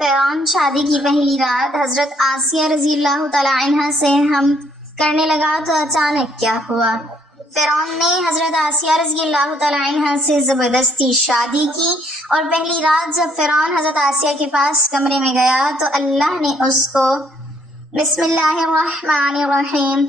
فرعون شادی کی پہلی رات حضرت آسیہ رضی اللہ تعالی عنہا سے ہم کرنے لگا تو اچانک کیا ہوا؟ فرعون نے حضرت آسیہ رضی اللہ تعالی عنہا سے زبردستی شادی کی، اور پہلی رات جب فرعون حضرت آسیہ کے پاس کمرے میں گیا تو اللہ نے اس کو بسم اللہ الرحمن الرحیم۔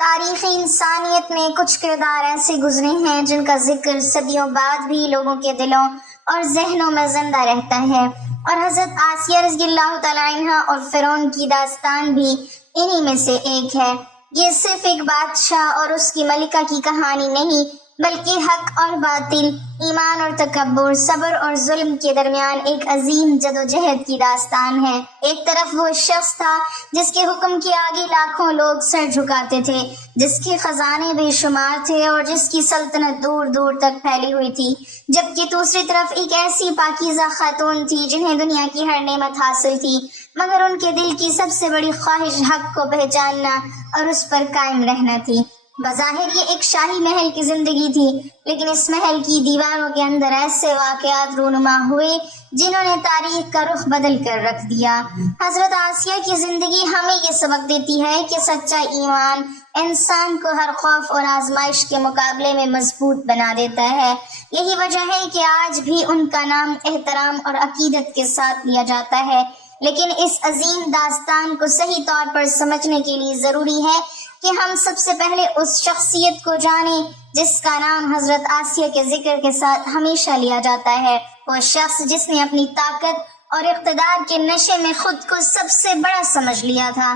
تاریخ انسانیت میں کچھ کردار ایسے گزرے ہیں جن کا ذکر صدیوں بعد بھی لوگوں کے دلوں اور ذہنوں میں زندہ رہتا ہے، اور حضرت آسیہ رضی اللہ تعالی عنہا اور فرعون کی داستان بھی انہی میں سے ایک ہے۔ یہ صرف ایک بادشاہ اور اس کی ملکہ کی کہانی نہیں، بلکہ حق اور باطل، ایمان اور تکبر، صبر اور ظلم کے درمیان ایک عظیم جدوجہد کی داستان ہے۔ ایک طرف وہ شخص تھا جس کے حکم کے آگے لاکھوں لوگ سر جھکاتے تھے، جس کے خزانے بے شمار تھے اور جس کی سلطنت دور دور تک پھیلی ہوئی تھی، جبکہ دوسری طرف ایک ایسی پاکیزہ خاتون تھی جنہیں دنیا کی ہر نعمت حاصل تھی، مگر ان کے دل کی سب سے بڑی خواہش حق کو پہچاننا اور اس پر قائم رہنا تھی۔ بظاہر یہ ایک شاہی محل کی زندگی تھی، لیکن اس محل کی دیواروں کے اندر ایسے واقعات رونما ہوئے جنہوں نے تاریخ کا رخ بدل کر رکھ دیا۔ حضرت آسیہ کی زندگی ہمیں یہ سبق دیتی ہے کہ سچا ایمان انسان کو ہر خوف اور آزمائش کے مقابلے میں مضبوط بنا دیتا ہے۔ یہی وجہ ہے کہ آج بھی ان کا نام احترام اور عقیدت کے ساتھ لیا جاتا ہے، لیکن اس عظیم داستان کو صحیح طور پر سمجھنے کے لیے ضروری ہے کہ ہم سب سے پہلے اس شخصیت کو جانیں جس کا نام حضرت آسیہ کے ذکر کے ساتھ ہمیشہ لیا جاتا ہے۔ وہ شخص جس نے اپنی طاقت اور اقتدار کے نشے میں خود کو سب سے بڑا سمجھ لیا تھا۔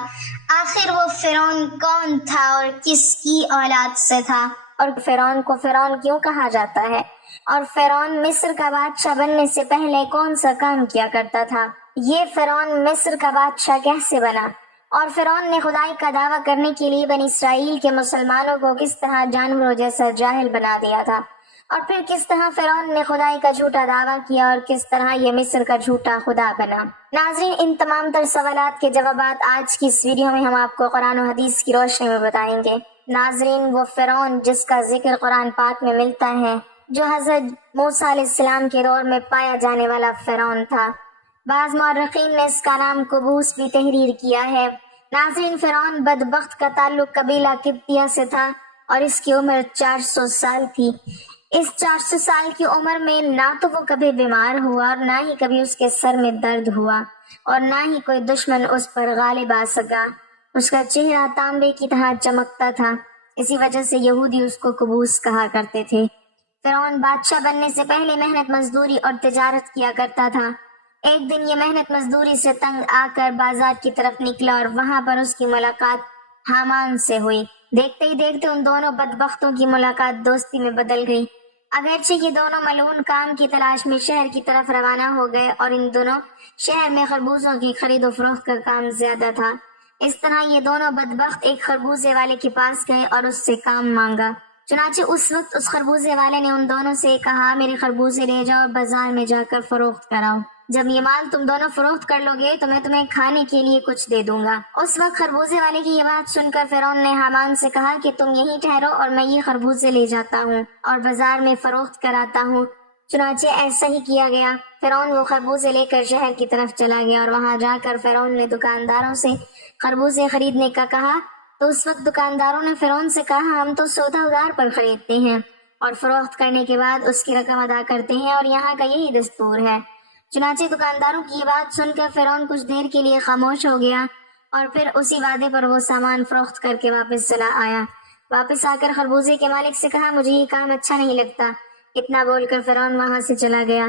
آخر وہ فرعون کون تھا اور کس کی اولاد سے تھا؟ اور فرعون کو فرعون کیوں کہا جاتا ہے؟ اور فرعون مصر کا بادشاہ بننے سے پہلے کون سا کام کیا کرتا تھا؟ یہ فرعون مصر کا بادشاہ کیسے بنا؟ اور فرعون نے خدائی کا دعویٰ کرنے کے لیے بنی اسرائیل کے مسلمانوں کو کس طرح جانوروں جیسا جاہل بنا دیا تھا؟ اور پھر کس طرح فرعون نے خدائی کا جھوٹا دعویٰ کیا اور کس طرح یہ مصر کا جھوٹا خدا بنا؟ ناظرین، ان تمام تر سوالات کے جوابات آج کی اس ویڈیو میں ہم آپ کو قرآن و حدیث کی روشنی میں بتائیں گے۔ ناظرین، وہ فرعون جس کا ذکر قرآن پاک میں ملتا ہے، جو حضرت موسیٰ علیہ السلام کے دور میں پایا جانے والا فرعون تھا۔ بعض مورخین نے اس کا نام قبوس بھی تحریر کیا ہے۔ ناظرین، فرعون بدبخت کا تعلق قبیلہ قبطیہ سے تھا اور اس کی عمر 400 سال تھی۔ اس 400 سال کی عمر میں نہ تو وہ کبھی بیمار ہوا اور نہ ہی کبھی اس کے سر میں درد ہوا، اور نہ ہی کوئی دشمن اس پر غالب آ سکا۔ اس کا چہرہ تانبے کی طرح چمکتا تھا، اسی وجہ سے یہودی اس کو قبوس کہا کرتے تھے۔ فرعون بادشاہ بننے سے پہلے محنت مزدوری اور تجارت کیا کرتا تھا۔ ایک دن یہ محنت مزدوری سے تنگ آ کر بازار کی طرف نکلا اور وہاں پر اس کی ملاقات حامان سے ہوئی۔ دیکھتے ہی دیکھتے ان دونوں بدبختوں کی ملاقات دوستی میں بدل گئی۔ اگرچہ یہ دونوں ملعون کام کی تلاش میں شہر کی طرف روانہ ہو گئے، اور ان دونوں شہر میں خربوزوں کی خرید و فروخت کا کام زیادہ تھا۔ اس طرح یہ دونوں بدبخت ایک خربوزے والے کے پاس گئے اور اس سے کام مانگا۔ چنانچہ اس وقت اس خربوزے والے نے ان دونوں سے کہا، میرے خربوزے لے جاؤ اور بازار میں جا کر فروخت کراؤ۔ جب یہ مال تم دونوں فروخت کر لو گے تو میں تمہیں کھانے کے لیے کچھ دے دوں گا۔ اس وقت خربوزے والے کی یہ بات سن کر فرعون نے حامان سے کہا کہ تم یہیں ٹھہرو اور میں یہ خربوزے لے جاتا ہوں اور بازار میں فروخت کراتا ہوں۔ چنانچہ ایسا ہی کیا گیا۔ فرعون وہ خربوزے لے کر شہر کی طرف چلا گیا، اور وہاں جا کر فرعون نے دکانداروں سے خربوزے خریدنے کا کہا تو اس وقت دکانداروں نے فرعون سے کہا، ہم تو سودا ادھار پر خریدتے ہیں اور فروخت کرنے کے بعد اس کی رقم ادا کرتے ہیں، اور یہاں کا یہی دستور ہے۔ چنانچہ دکانداروں کی یہ بات سن کر فرعون کچھ دیر کے لیے خاموش ہو گیا، اور پھر اسی وعدے پر وہ سامان فروخت کر کے واپس چلا آیا۔ واپس آ کر خربوزے کے مالک سے کہا، مجھے یہ کام اچھا نہیں لگتا۔ اتنا بول کر فرعون وہاں سے چلا گیا۔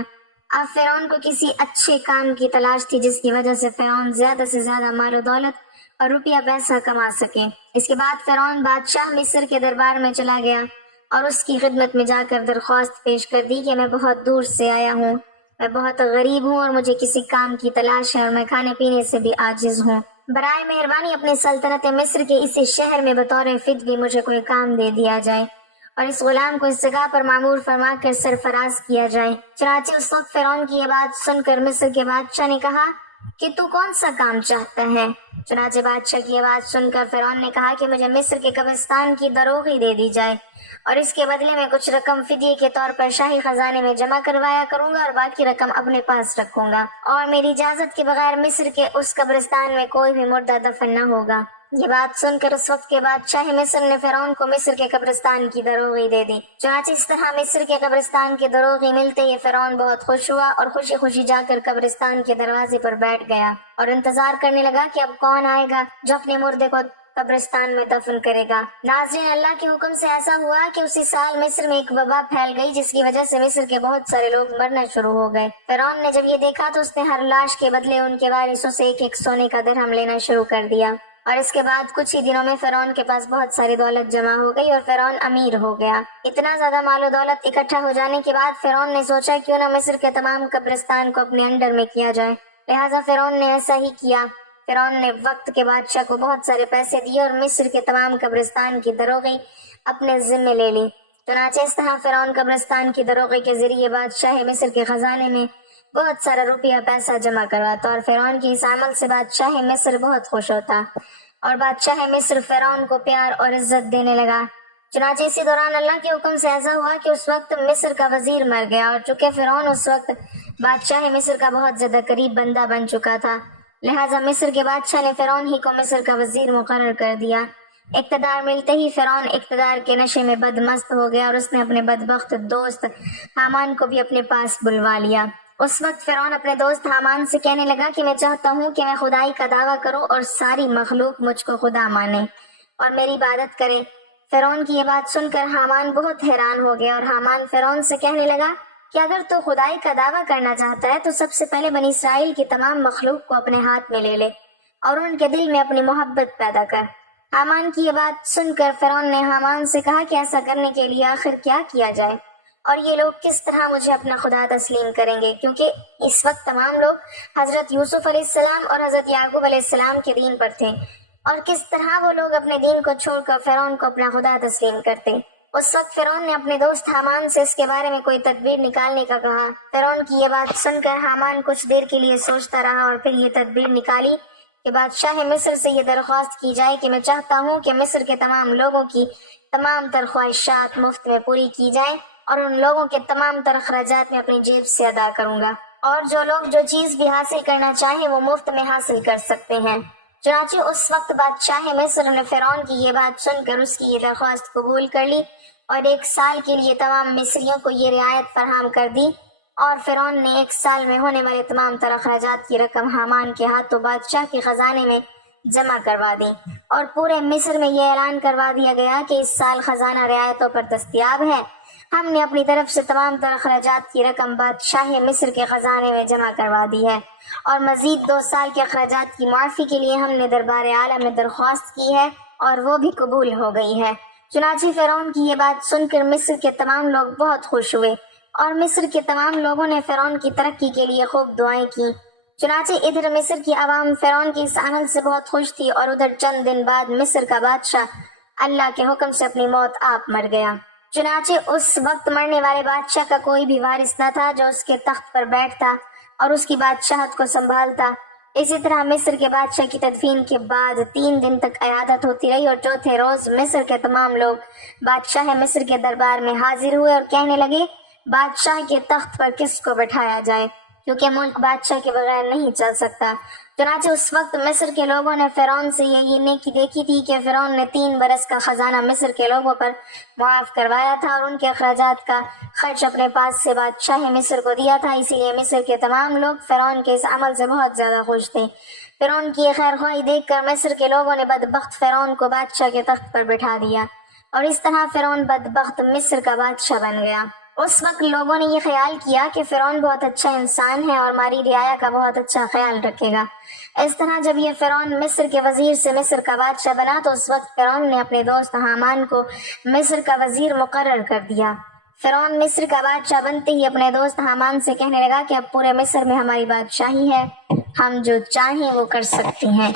اب فرعون کو کسی اچھے کام کی تلاش تھی جس کی وجہ سے فرعون زیادہ سے زیادہ مال و دولت اور روپیہ پیسہ کما سکے۔ اس کے بعد فرعون بادشاہ مصر کے دربار میں چلا گیا اور اس کی خدمت میں جا کر درخواست پیش کر دی کہ میں بہت دور سے آیا ہوں، میں بہت غریب ہوں اور مجھے کسی کام کی تلاش ہے، اور میں کھانے پینے سے بھی عاجز ہوں۔ برائے مہربانی اپنے سلطنت مصر کے اسی شہر میں بطور فدوی مجھے کوئی کام دے دیا جائے، اور اس غلام کو اس جگہ پر معمور فرما کر سرفراز کیا جائے۔ چنانچہ اس وقت فرعون کی یہ بات سن کر مصر کے بادشاہ نے کہا کہ تو کون سا کام چاہتا ہے؟ چنانچہ بادشاہ کی یہ بات سن کر فرعون نے کہا کہ مجھے مصر کے قبرستان کی دروغی دے دی جائے، اور اس کے بدلے میں کچھ رقم فدیے کے طور پر شاہی خزانے میں جمع کروایا کروں گا اور باقی رقم اپنے پاس رکھوں گا، اور میری اجازت کے بغیر مصر کے اس قبرستان میں کوئی بھی مردہ دفن نہ ہوگا۔ یہ بات سن کر اس وقت کے بادشاہ مصر نے فرعون کو مصر کے قبرستان کی دروغی دے دی۔ چنانچہ اس طرح مصر کے قبرستان کی دروغی ملتے ہی فرعون بہت خوش ہوا اور خوشی خوشی جا کر قبرستان کے دروازے پر بیٹھ گیا اور انتظار کرنے لگا کہ اب کون آئے گا جو اپنے مردے کو قبرستان میں دفن کرے گا۔ ناظرین، اللہ کے حکم سے ایسا ہوا کہ اسی سال مصر میں ایک وبا پھیل گئی جس کی وجہ سے مصر کے بہت سارے لوگ مرنا شروع ہو گئے۔ فرعون نے جب یہ دیکھا تو اس نے ہر لاش کے بدلے ان کے وارثوں سے ایک ایک سونے کا درہم لینا شروع کر دیا، اور اس کے بعد کچھ ہی دنوں میں فرعون کے پاس بہت ساری دولت جمع ہو گئی اور فرعون امیر ہو گیا۔ اتنا زیادہ مال و دولت اکٹھا ہو جانے کے بعد فرعون نے سوچا کیوں نہ مصر کے تمام قبرستان کو اپنے انڈر میں کیا جائے، لہٰذا فرعون نے ایسا ہی کیا۔ فرعون نے وقت کے بادشاہ کو بہت سارے پیسے دیے اور مصر کے تمام قبرستان کی دروغی اپنے ذمے لے لی۔ چنانچہ اس طرح فرعون قبرستان کی دروغی کے ذریعے بادشاہ مصر کے خزانے میں بہت سارا روپیہ پیسہ جمع کرواتا، اور فرعون کی اس عمل سے بادشاہ مصر بہت خوش ہوتا اور بادشاہ مصر فرعون کو پیار اور عزت دینے لگا۔ چنانچہ اسی دوران اللہ کے حکم سے ایسا ہوا کہ اس وقت مصر کا وزیر مر گیا، اور چونکہ فرعون اس وقت بادشاہ مصر کا بہت زیادہ قریب بندہ بن چکا تھا، لہٰذا مصر کے بادشاہ نے فرعون ہی کو مصر کا وزیر مقرر کر دیا۔ اقتدار ملتے ہی فرعون اقتدار کے نشے میں بدمست ہو گیا اور اس نے اپنے بدبخت دوست حامان کو بھی اپنے پاس بلوا لیا۔ اس وقت فرعون اپنے دوست حامان سے کہنے لگا کہ میں چاہتا ہوں کہ میں خدائی کا دعویٰ کروں اور ساری مخلوق مجھ کو خدا مانے اور میری عبادت کرے۔ فرعون کی یہ بات سن کر حامان بہت حیران ہو گیا، اور حامان فرعون سے کہنے لگا کہ اگر تو خدائی کا دعویٰ کرنا چاہتا ہے تو سب سے پہلے بنی اسرائیل کی تمام مخلوق کو اپنے ہاتھ میں لے لے اور ان کے دل میں اپنی محبت پیدا کر۔ حامان کی یہ بات سن کر فرعون نے حامان سے کہا کہ ایسا کرنے کے لیے آخر کیا کیا جائے اور یہ لوگ کس طرح مجھے اپنا خدا تسلیم کریں گے، کیونکہ اس وقت تمام لوگ حضرت یوسف علیہ السلام اور حضرت یعقوب علیہ السلام کے دین پر تھے، اور کس طرح وہ لوگ اپنے دین کو چھوڑ کر فرعون کو اپنا خدا تسلیم کرتے۔ اس وقت فرعون نے اپنے دوست حامان سے اس کے بارے میں کوئی تدبیر نکالنے کا کہا۔ فرعون کی یہ بات سن کر حامان کچھ دیر کے لیے سوچتا رہا اور پھر یہ تدبیر نکالی کہ بادشاہ مصر سے یہ درخواست کی جائے کہ میں چاہتا ہوں کہ مصر کے تمام لوگوں کی تمام تر خواہشات مفت میں پوری کی جائیں اور ان لوگوں کے تمام تر اخراجات میں اپنی جیب سے ادا کروں گا، اور جو لوگ جو چیز بھی حاصل کرنا چاہیں وہ مفت میں حاصل کر سکتے ہیں۔ چنانچہ اس وقت بادشاہ مصر نے فرعون کی یہ بات سن کر اس کی یہ درخواست قبول کر لی اور 1 سال کے لیے تمام مصریوں کو یہ رعایت فراہم کر دی، اور فرعون نے 1 سال میں ہونے والے تمام تر اخراجات کی رقم حامان کے ہاتھوں بادشاہ کے خزانے میں جمع کروا دی، اور پورے مصر میں یہ اعلان کروا دیا گیا کہ اس سال خزانہ رعایتوں پر دستیاب ہے۔ ہم نے اپنی طرف سے تمام تر اخراجات کی رقم بادشاہ مصر کے خزانے میں جمع کروا دی ہے، اور مزید 2 سال کے اخراجات کی معافی کے لیے ہم نے دربار اعلیٰ میں درخواست کی ہے اور وہ بھی قبول ہو گئی ہے۔ چنانچہ فرعون کی یہ بات سن کر مصر کے تمام لوگ بہت خوش ہوئے، اور مصر کے تمام لوگوں نے فرعون کی ترقی کے لیے خوب دعائیں کی۔ چنانچہ ادھر مصر کی عوام فرعون کی اس عمل سے بہت خوش تھی، اور ادھر چند دن بعد مصر کا بادشاہ اللہ کے حکم سے اپنی موت آپ مر گیا۔ چنانچہ اس وقت مرنے والے بادشاہ کا کوئی بھی وارث نہ تھا جو اس کے تخت پر بیٹھتا اور اس کی بادشاہت کو سنبھالتا۔ اسی طرح مصر کے بادشاہ کی تدفین کے بعد 3 دن تک عیادت ہوتی رہی، اور چوتھے روز مصر کے تمام لوگ بادشاہ مصر کے دربار میں حاضر ہوئے اور کہنے لگے بادشاہ کے تخت پر کس کو بٹھایا جائے، کیونکہ ملک بادشاہ کے بغیر نہیں چل سکتا۔ چنانچہ اس وقت مصر کے لوگوں نے فرعون سے یہ نیکی دیکھی تھی کہ فرعون نے 3 برس کا خزانہ مصر کے لوگوں پر معاف کروایا تھا اور ان کے اخراجات کا خرچ اپنے پاس سے بادشاہ مصر کو دیا تھا، اسی لیے مصر کے تمام لوگ فرعون کے اس عمل سے بہت زیادہ خوش تھے۔ فرعون کی یہ خیر خواہی دیکھ کر مصر کے لوگوں نے بدبخت فرعون کو بادشاہ کے تخت پر بٹھا دیا، اور اس طرح فرعون بدبخت مصر کا بادشاہ بن گیا۔ اس وقت لوگوں نے یہ خیال کیا کہ فرعون بہت اچھا انسان ہے اور ہماری رعایا کا بہت اچھا خیال رکھے گا۔ اس طرح جب یہ فرعون مصر کے وزیر سے مصر کا بادشاہ بنا تو اس وقت فرعون نے اپنے دوست حامان کو مصر کا وزیر مقرر کر دیا۔ فرعون مصر کا بادشاہ بنتے ہی اپنے دوست حامان سے کہنے لگا کہ اب پورے مصر میں ہماری بادشاہی ہے، ہم جو چاہیں وہ کر سکتے ہیں۔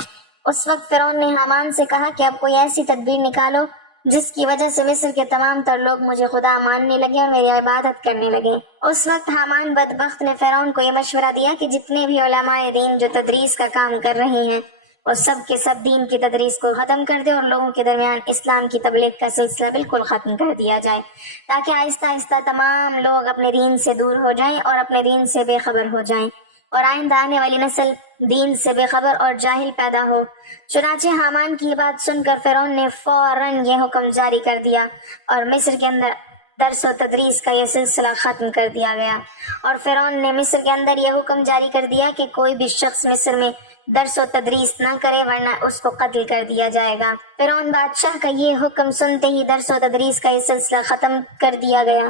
اس وقت فرعون نے حامان سے کہا کہ اب کوئی ایسی تدبیر نکالو جس کی وجہ سے مصر کے تمام تر لوگ مجھے خدا ماننے لگے اور میری عبادت کرنے لگے۔ اس وقت حامان بدبخت نے فرعون کو یہ مشورہ دیا کہ جتنے بھی علماء دین جو تدریس کا کام کر رہے ہیں اور سب کے سب دین کی تدریس کو ختم کر دے اور لوگوں کے درمیان اسلام کی تبلیغ کا سلسلہ بالکل ختم کر دیا جائے، تاکہ آہستہ آہستہ تمام لوگ اپنے دین سے دور ہو جائیں اور اپنے دین سے بے خبر ہو جائیں، اور آئندہ آنے والی نسل دین سے بے خبر اور جاہل پیدا ہو۔ چنانچہ حامان کی بات سن کر فرعون نے فوراً یہ حکم جاری کر دیا اور مصر کے اندر درس و تدریس کا یہ سلسلہ ختم کر دیا گیا، اور فرعون نے مصر کے اندر یہ حکم جاری کر دیا کہ کوئی بھی شخص مصر میں درس و تدریس نہ کرے ورنہ اس کو قتل کر دیا جائے گا۔ فرعون بادشاہ کا یہ حکم سنتے ہی درس و تدریس کا یہ سلسلہ ختم کر دیا گیا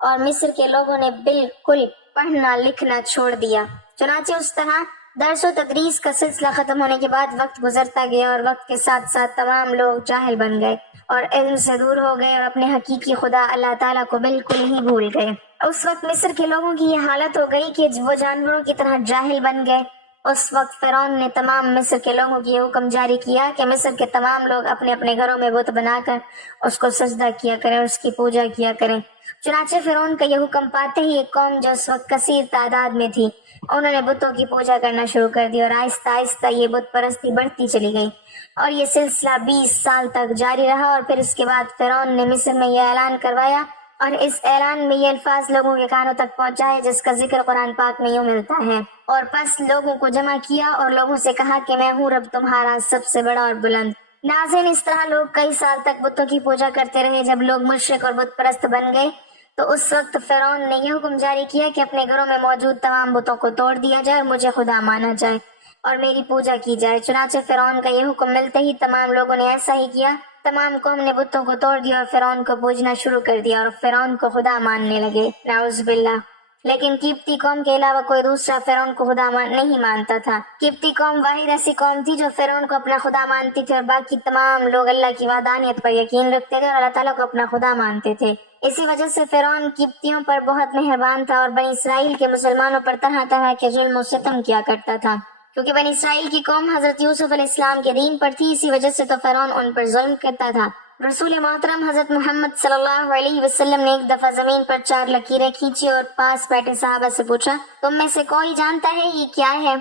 اور مصر کے لوگوں نے بالکل پڑھنا لکھنا چھوڑ دیا۔ چنانچہ اس طرح درس و تدریس کا سلسلہ ختم ہونے کے بعد وقت گزرتا گیا اور وقت کے ساتھ ساتھ تمام لوگ جاہل بن گئے اور علم سے دور ہو گئے اور اپنے حقیقی خدا اللہ تعالیٰ کو بالکل ہی بھول گئے۔ اس وقت مصر کے لوگوں کی یہ حالت ہو گئی کہ وہ جانوروں کی طرح جاہل بن گئے۔ اس وقت فرعون نے تمام مصر کے لوگوں کی یہ حکم جاری کیا کہ مصر کے تمام لوگ اپنے اپنے گھروں میں بت بنا کر اس کو سجدہ کیا کریں اور اس کی پوجا کیا کریں۔ چنانچہ فرعون کا یہ حکم پاتے ہی ایک قوم جو اس وقت کثیر تعداد میں تھی، انہوں نے بتوں کی پوجا کرنا شروع کر دی اور آہستہ آہستہ یہ بت پرستی بڑھتی چلی گئی اور یہ سلسلہ 20 سال تک جاری رہا۔ اور پھر اس کے بعد فرعون نے مصر میں یہ اعلان کروایا اور اس اعلان میں یہ الفاظ لوگوں کے کانوں تک پہنچائے جس کا ذکر قرآن پاک میں یوں ملتا ہے، اور پس لوگوں کو جمع کیا اور لوگوں سے کہا کہ میں ہوں رب تمہارا سب سے بڑا اور بلند۔ ناظرین، اس طرح لوگ کئی سال تک بتوں کی پوجا کرتے رہے۔ جب لوگ مشرک اور بت پرست بن گئے تو اس وقت فرعون نے یہ حکم جاری کیا کہ اپنے گھروں میں موجود تمام بتوں کو توڑ دیا جائے اور مجھے خدا مانا جائے اور میری پوجا کی جائے۔ چنانچہ فرعون کا یہ حکم ملتے ہی تمام لوگوں نے ایسا ہی کیا۔ تمام قوم نے بتوں کو توڑ دیا اور فرعون کو پوجنا شروع کر دیا اور فرعون کو خدا ماننے لگے، نعوذ باللہ۔ لیکن قبطی قوم کے علاوہ کوئی دوسرا فرعون کو خدا نہیں مانتا تھا۔ قبطی قوم واحد ایسی قوم تھی جو فرعون کو اپنا خدا مانتی تھی اور باقی تمام لوگ اللہ کی وحدانیت پر یقین رکھتے تھے اور اللہ تعالیٰ کو اپنا خدا مانتے تھے۔ اسی وجہ سے فرعون قبطیوں پر بہت مہربان تھا اور بنی اسرائیل کے مسلمانوں پر طرح طرح کے ظلم و ستم کیا کرتا تھا۔ کیونکہ بنی اسرائیل کی قوم حضرت یوسف علیہ السلام کے دین پر تھی، اسی وجہ سے تو فرعون ان پر ظلم کرتا تھا۔ رسول محترم حضرت محمد صلی اللہ علیہ وسلم نے ایک دفعہ زمین پر 4 لکیریں کھینچی اور پاس بیٹھے صحابہ سے پوچھا، تم میں سے کوئی جانتا ہے یہ کیا ہے؟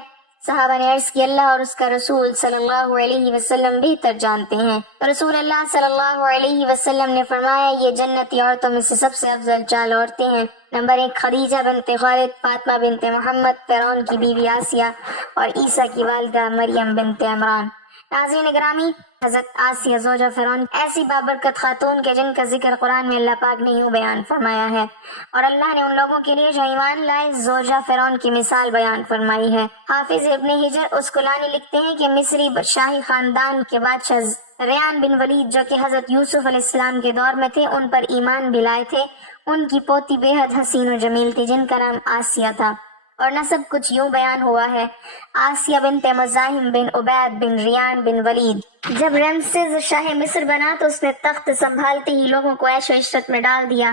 صحابہ نے عرض کی، اللہ اور اس کا رسول صلی اللہ علیہ وسلم بہتر جانتے ہیں۔ رسول اللہ صلی اللہ علیہ وسلم نے فرمایا، یہ جنتی عورتوں میں سے سب سے افضل 4 عورتیں ہیں۔ نمبر 1 خدیجہ بنت خالد، فاطمہ بنت محمد، فرعون کی بیوی آسیہ اور عیسیٰ کی والدہ مریم بنت عمران۔ ناظرین گرامی، حضرت آسیہ زوجہ فرعون ایسی بابرکت خاتون کے جن کا ذکر قرآن میں اللہ پاک نے یوں بیان فرمایا ہے، اور اللہ نے ان لوگوں کے لیے جو ایمان لائے زوجہ فرعون کی مثال بیان فرمائی ہے۔ حافظ ابن حجر اسقلانی لکھتے ہیں کہ مصری شاہی خاندان کے بادشاہ ریان بن ولید جو کہ حضرت یوسف علیہ السلام کے دور میں تھے، ان پر ایمان بھی لائے تھے۔ ان کی پوتی بے حد حسین و جمیل تھی جن کا نام آسیہ تھا، اور نسب کچھ یوں بیان ہوا ہے، آسیہ بنت مزاحم بن عبید بن ریان بن ولید۔ جب رمسیس شاہ مصر بنا تو اس نے تخت سنبھالتے ہی لوگوں کو عیش و عشرت میں ڈال دیا۔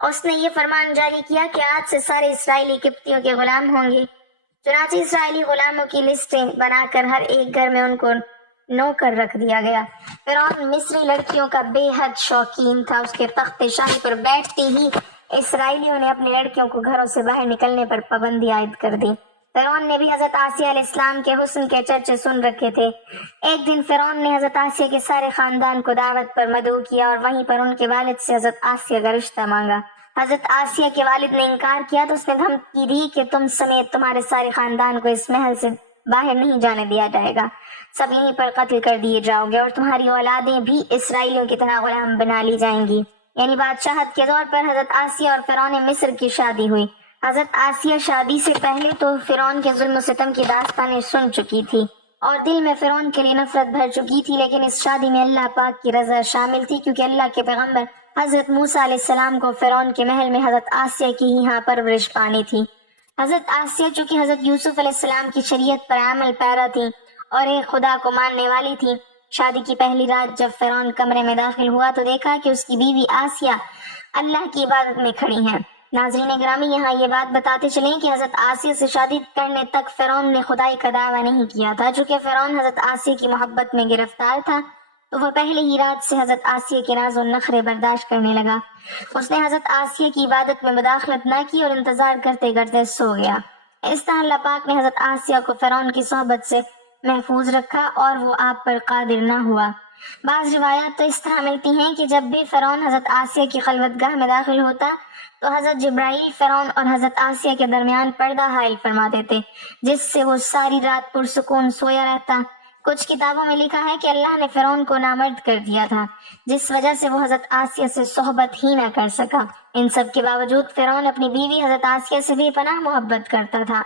اس نے یہ فرمان جاری کیا کہ آج سے سارے اسرائیلی قبطیوں کے غلام ہوں گے۔ چنانچہ اسرائیلی غلاموں کی لسٹیں بنا کر ہر ایک گھر میں ان کو نوکر رکھ دیا گیا۔ فرعون مصری لڑکیوں کا بے حد شوقین تھا۔ اس کے تخت شاہی پر بیٹھتے ہی اسرائیلیوں نے اپنی لڑکیوں کو گھروں سے باہر نکلنے پر پابندی عائد کر دی۔ فرعون نے بھی حضرت آسیہ علیہ السلام کے حسن کے چرچے سن رکھے تھے۔ ایک دن فرعون نے حضرت آسیہ کے سارے خاندان کو دعوت پر مدعو کیا اور وہیں پر ان کے والد سے حضرت آسیہ کا رشتہ مانگا۔ حضرت آسیہ کے والد نے انکار کیا تو اس نے دھمکی دی کہ تم سمیت تمہارے سارے خاندان کو اس محل سے باہر نہیں جانے دیا جائے گا، سب یہیں پر قتل کر دیے جاؤ گے اور تمہاری اولادیں بھی اسرائیلیوں کی طرح غلام بنا لی جائیں گی۔ یعنی بادشاہت کے طور پر حضرت آسیہ اور فرعون مصر کی شادی ہوئی۔ حضرت آسیہ شادی سے پہلے تو فرعون کے ظلم و ستم کی داستانیں سن چکی تھی اور دل میں فرعون کے لیے نفرت بھر چکی تھی، لیکن اس شادی میں اللہ پاک کی رضا شامل تھی کیونکہ اللہ کے پیغمبر حضرت موسیٰ علیہ السلام کو فرعون کے محل میں حضرت آسیہ کی ہی پرورش پانی تھی۔ حضرت آسیہ چونکہ حضرت یوسف علیہ السلام کی شریعت پر عمل پیرا تھی اور ایک خدا کو ماننے والی تھی۔ شادی کی پہلی رات جب فرعون کمرے میں داخل ہوا تو دیکھا کہ اس کی بیوی آسیہ اللہ کی عبادت میں کھڑی ہیں۔ ناظرین گرامی، یہاں یہ بات بتاتے چلیں کہ حضرت آسیہ سے شادی کرنے تک فرعون نے خدائی کا دعویٰ نہیں کیا تھا۔ چونکہ فرعون حضرت آسیہ کی محبت میں گرفتار تھا تو وہ پہلے ہی رات سے حضرت آسیہ کے ناز و نخرے برداشت کرنے لگا۔ اس نے حضرت آسیہ کی عبادت میں مداخلت نہ کی اور انتظار کرتے کرتے سو گیا۔ اس طرح اللہ پاک نے حضرت آسیہ کو فرعون کی صحبت سے محفوظ رکھا اور وہ آپ پر قادر نہ ہوا۔ بعض روایات تو اس طرح ملتی ہیں کہ جب بھی فرعون حضرت آسیہ کی خلوت گاہ میں داخل ہوتا تو حضرت جبرائیل فرعون اور حضرت آسیہ کے درمیان پردہ حائل فرما دیتے، جس سے وہ ساری رات پرسکون سویا رہتا۔ کچھ کتابوں میں لکھا ہے کہ اللہ نے فرعون کو نامرد کر دیا تھا، جس وجہ سے وہ حضرت آسیہ سے صحبت ہی نہ کر سکا۔ ان سب کے باوجود فرعون اپنی بیوی حضرت آسیہ سے بے پناہ محبت کرتا تھا۔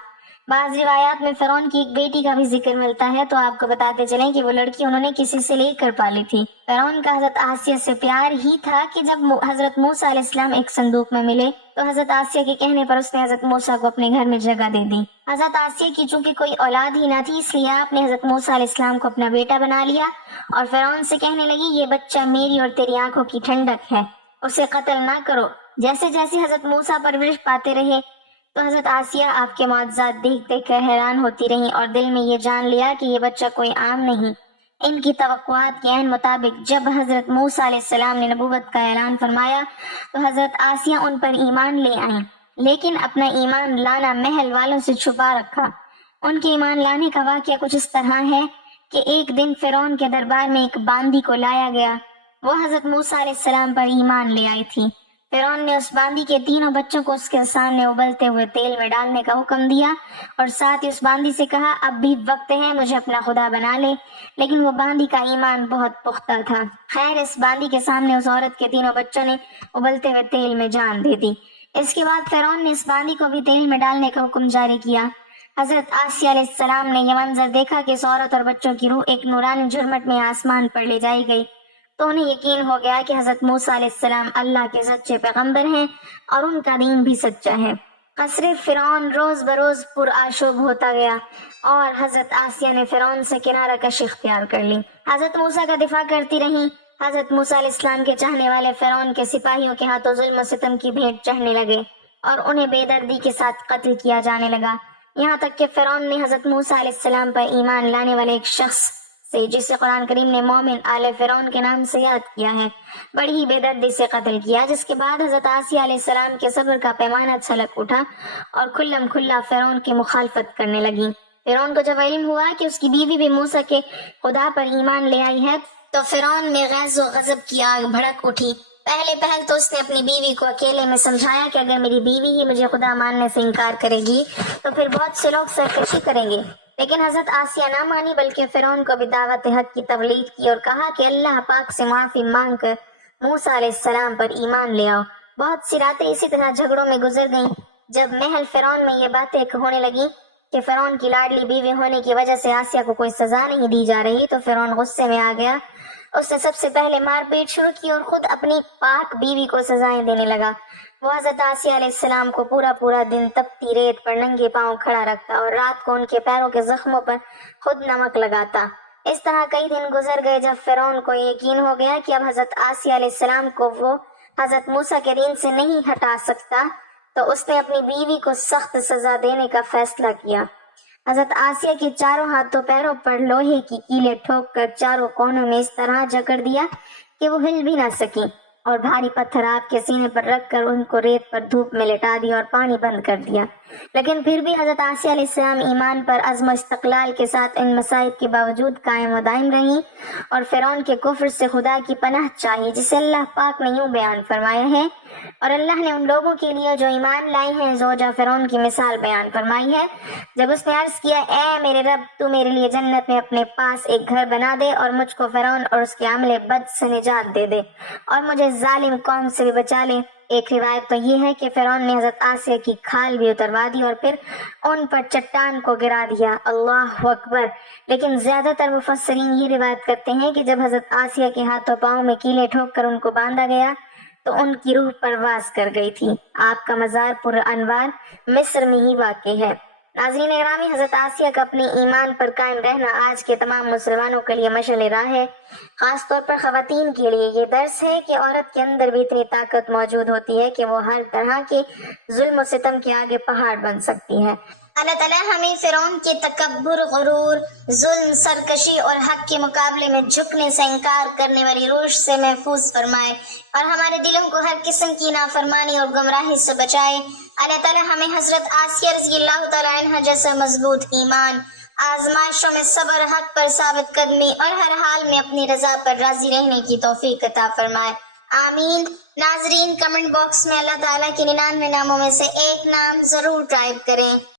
بعض روایات میں فرعون کی ایک بیٹی کا بھی ذکر ملتا ہے، تو آپ کو بتاتے چلیں کہ وہ لڑکی انہوں نے کسی سے لے کر پالی تھی۔ فرعون کا حضرت آسیہ سے پیار ہی تھا کہ جب حضرت موسیٰ علیہ السلام ایک صندوق میں ملے تو حضرت آسیہ کے کہنے پر اس نے حضرت موسیٰ کو اپنے گھر میں جگہ دے دی۔ حضرت آسیہ کی چونکہ کوئی اولاد ہی نہ تھی، اس لیے آپ نے حضرت موسیٰ علیہ السلام کو اپنا بیٹا بنا لیا اور فرعون سے کہنے لگی، یہ بچہ میری اور تیری آنکھوں کی ٹھنڈک ہے، اسے قتل نہ کرو۔ جیسے جیسے حضرت موسیٰ پرورش پاتے رہے تو حضرت آسیہ آپ کے معجزات دیکھ دیکھ کر حیران ہوتی رہیں اور دل میں یہ جان لیا کہ یہ بچہ کوئی عام نہیں۔ ان کی توقعات کے عین مطابق جب حضرت موسیٰ علیہ السلام نے نبوت کا اعلان فرمایا تو حضرت آسیہ ان پر ایمان لے آئیں، لیکن اپنا ایمان لانا محل والوں سے چھپا رکھا۔ ان کے ایمان لانے کا واقعہ کچھ اس طرح ہے کہ ایک دن فرعون کے دربار میں ایک باندی کو لایا گیا، وہ حضرت موسیٰ علیہ السلام پر ایمان لے آئی تھی۔ فرعون نے اس باندی کے تینوں بچوں کو اس کے سامنے ابلتے ہوئے تیل میں ڈالنے کا حکم دیا اور ساتھ ہی اس باندی سے کہا، اب بھی وقت ہے، مجھے اپنا خدا بنا لے۔ لیکن وہ باندی کا ایمان بہت پختہ تھا۔ خیر، اس باندی کے سامنے اس عورت کے تینوں بچوں نے ابلتے ہوئے تیل میں جان دے دی۔ اس کے بعد فرعون نے اس باندی کو بھی تیل میں ڈالنے کا حکم جاری کیا۔ حضرت آسیہ علیہ السلام نے یہ منظر دیکھا کہ اس عورت اور بچوں کی روح ایک نورانی جھرمٹ میں آسمان پر لے جائی گئی، تو انہیں یقین ہو گیا کہ حضرت موسیٰ علیہ السلام اللہ کے سچے پیغمبر ہیں اور ان کا دین بھی سچا ہے۔ قصر فرعون روز بروز پرآشوب ہوتا گیا اور حضرت آسیہ نے فرعون سے کنارہ کشی اختیار کر لی۔ حضرت موسیٰ کا دفاع کرتی رہیں۔ حضرت موسیٰ علیہ السلام کے چاہنے والے فرعون کے سپاہیوں کے ہاتھوں ظلم و ستم کی بھیٹ چڑھنے لگے اور انہیں بے دردی کے ساتھ قتل کیا جانے لگا، یہاں تک کہ فرعون نے حضرت موسیٰ علیہ السلام پر ایمان لانے والے ایک شخص سے، جسے قرآن کریم نے مومن آل فرعون کے نام سے یاد کیا ہے، بڑی ہی بے دردی سے قتل کیا، جس کے بعد حضرت آسیہ علیہ السلام کے صبر کا پیمانہ چھلک اٹھا اور کھلم کھلا فرعون کی مخالفت کرنے لگی۔ فرعون کو جب علم ہوا کہ اس کی بیوی بھی موسیٰ کے خدا پر ایمان لے آئی ہے تو فرعون میں غیظ و غضب کی آگ بھڑک اٹھی۔ پہل تو اس نے اپنی بیوی کو اکیلے میں سمجھایا کہ اگر میری بیوی ہی مجھے خدا ماننے سے انکار کرے گی تو پھر بہت سے لوگ سرکشی کریں گے، لیکن حضرت آسیہ نہ مانی، بلکہ فرعون کو بھی دعوت حق کی تبلیغ کی اور کہا کہ اللہ پاک سے معافی مانگ کر موسیٰ علیہ السلام پر ایمان لے آؤ۔ بہت سی راتیں اسی طرح جھگڑوں میں گزر گئیں۔ جب محل فرعون میں یہ باتیں ہونے لگی کہ فرعون کی لاڈلی بیوی ہونے کی وجہ سے آسیہ کو کوئی سزا نہیں دی جا رہی تو فرعون غصے میں آ گیا۔ اس نے سب سے پہلے مار پیٹ شروع کی اور خود اپنی پاک بیوی کو سزائیں دینے لگا۔ وہ حضرت آسیہ علیہ السلام کو پورا دن تپتی ریت پر ننگے پاؤں کھڑا رکھتا اور رات کو ان کے پیروں کے زخموں پر خود نمک لگاتا۔ اس طرح کئی دن گزر گئے۔ جب فرعون کو یقین ہو گیا کہ اب حضرت آسیہ علیہ السلام کو وہ حضرت موسیٰ کے دین سے نہیں ہٹا سکتا تو اس نے اپنی بیوی کو سخت سزا دینے کا فیصلہ کیا۔ حضرت آسیہ کے چاروں ہاتھوں پیروں پر لوہے کی کیلیں ٹھوک کر چاروں کونوں میں اس طرح جکڑ دیا کہ وہ ہل بھی نہ سکی، اور بھاری پتھر آپ کے سینے پر رکھ کر ان کو ریت پر دھوپ میں لٹا دیا اور پانی بند کر دیا۔ لیکن پھر بھی حضرت آسیہ علیہ السلام ایمان پر عزم و استقلال کے ساتھ ان مصائب کے باوجود قائم و دائم رہیں اور فرعون کے کفر سے خدا کی پناہ چاہی، جسے اللہ پاک نے یوں بیان فرمایا ہے، اور اللہ نے ان لوگوں کے لیے جو ایمان لائے ہیں زوجہ فرعون کی مثال بیان فرمائی ہے، جب اس نے عرض کیا، اے میرے رب، تو میرے لیے جنت میں اپنے پاس ایک گھر بنا دے اور مجھ کو فرعون اور اس کے عمل بد سے نجات دے دے اور مجھے ظالم قوم سے بھی بچا لے۔ ایک روایت تو یہ ہے کہ فرعون نے حضرت آسیہ کی کھال بھی اتروا دی اور پھر ان پر چٹان کو گرا دیا۔ اللہ اکبر! لیکن زیادہ تر مفسرین یہ روایت کرتے ہیں کہ جب حضرت آسیہ کے ہاتھوں پاؤں میں کیلیں ٹھوک کر ان کو باندھا گیا تو ان کی روح پرواز کر گئی تھی۔ آپ کا مزار پر انوار مصر میں ہی واقع ہے۔ ناظرین اکرامی، حضرت آسیہ کا اپنے ایمان پر قائم رہنا آج کے تمام مسلمانوں کے لیے مشعل راہ ہے۔ خاص طور پر خواتین کے لیے یہ درس ہے کہ عورت کے اندر بھی اتنی طاقت موجود ہوتی ہے کہ وہ ہر طرح کے ظلم و ستم کے آگے پہاڑ بن سکتی ہے۔ اللہ تعالیٰ ہمیں فرعون کے تکبر، غرور، ظلم، سرکشی اور حق کے مقابلے میں جھکنے سے انکار کرنے والی روش سے محفوظ فرمائے اور ہمارے دلوں کو ہر قسم کی نافرمانی اور گمراہی سے بچائے۔ اللہ تعالیٰ ہمیں حضرت آسیہ رضی اللہ تعالیٰ عنہ جیسا مضبوط ایمان آزمائشوں میں صبر، حق پر ثابت قدمی اور ہر حال میں اپنی رضا پر راضی رہنے کی توفیق عطا فرمائے، آمین۔ ناظرین، کمنٹ باکس میں اللہ تعالیٰ کے 99 ناموں میں سے ایک نام ضرور ٹائپ کریں۔